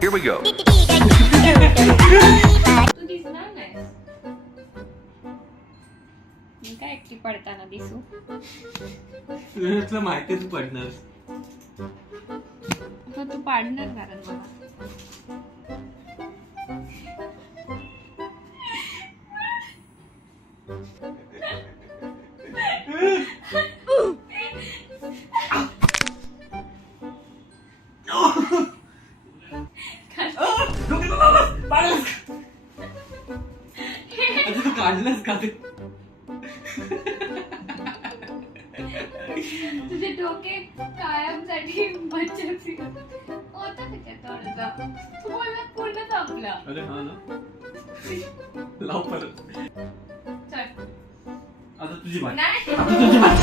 Here we go. तू दिसणार नाही. मी काय एकटी पडताना दिसू? तुला माहिती तू पडणार. हो तू पाडणार कारण मला. तू काढलंस का ते? तुझे डोके कायमसाठी मच्छरची होतं त्याच्यात थोडंसं. तू बोलला पूर्ण संपलं. अरे हा ना, लाव परत. चल आता तुझी बात. नाही आता तुझी बात.